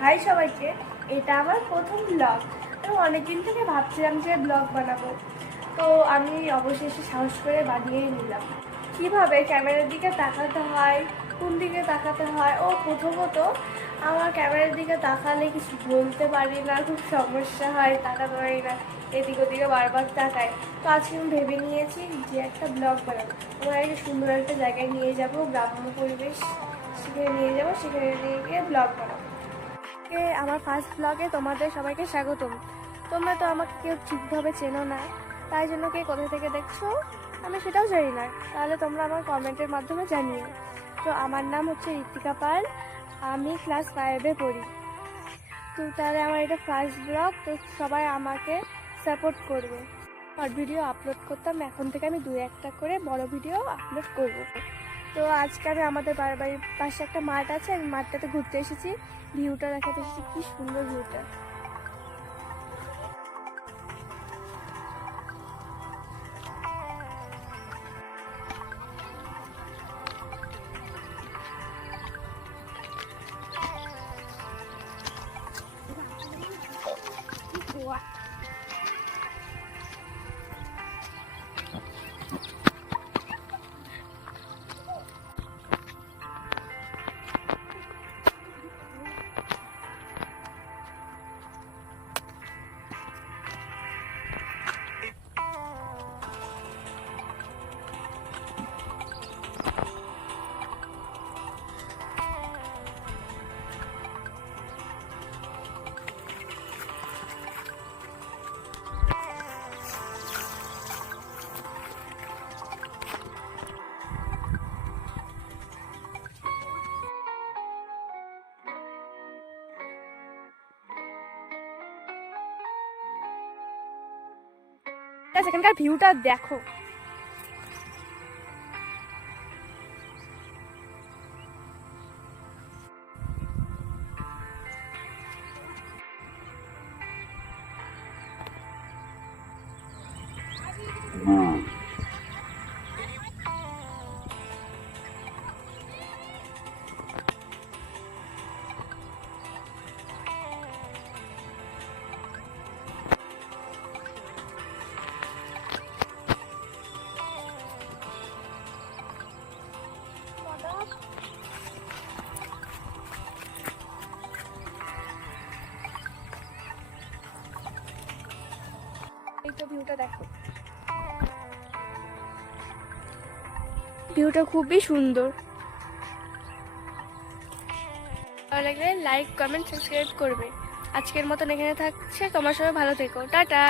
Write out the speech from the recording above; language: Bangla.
হাই সবাইকে, এটা আমার প্রথম ব্লগ। তো অনেকদিন থেকে ভাবছিলাম যে ব্লগ বানাবো, তো আমি অবশেষে সাহস করে বানিয়েই নিলাম। কিভাবে ক্যামেরার দিকে তাকাতে হয়, কোন দিকে তাকাতে হয়, ও প্রথমত আমার ক্যামেরার দিকে তাকালে কিছু বলতে পারি না, খুব সমস্যা হয়, তাকাতে পারি না, এদিক ওদিকে বারবার তাকাই। তো আজকে আমি ভেবে নিয়েছি যে একটা ব্লগ বানাবো, তোমাদেরকে সুন্দর একটা জায়গায় নিয়ে যাব, গ্রাম্য পরিবেশ, সেখানে নিয়ে যাবো, সেখানে নিয়ে গিয়ে ব্লগ বানাবো। আমার ফার্স্ট ব্লগে তোমাদের সবাইকে স্বাগতম। তোমরা তো আমাকে কেউ ঠিকভাবে চেনো না, তাই জন্য কে কোথা থেকে দেখছো আমি সেটাও জানি না, তাহলে তোমরা আমার কমেন্টের মাধ্যমে জানিও। তো আমার নাম হচ্ছে ঋতিকা পাল, আমি ক্লাস 5-এ পড়ি। তো তাহলে আমার এটা ফার্স্ট ব্লগ, তো সবাই আমাকে সাপোর্ট করবে। আর ভিডিও আপলোড করতাম, এখন থেকে আমি 2-1টা করে বড় ভিডিও আপলোড করব। তো আজকে আমি আমাদের বাড়ির পাশে একটা মাঠ আছে, আমি মাঠটাতে ঘুরতে এসেছি, ভিউটা দেখাতে এসেছি, কি সুন্দর ভিউটা। সেখানকার ভিউটা দেখো। এই তো ভিউটা দেখো, ভিউটা খুবই সুন্দর। ভালো লাগলে লাইক, কমেন্ট, সাবস্ক্রাইব করবে। আজকের মতন এখানে থাকছে, তোমার সবাই ভালো থেকো, টাটা।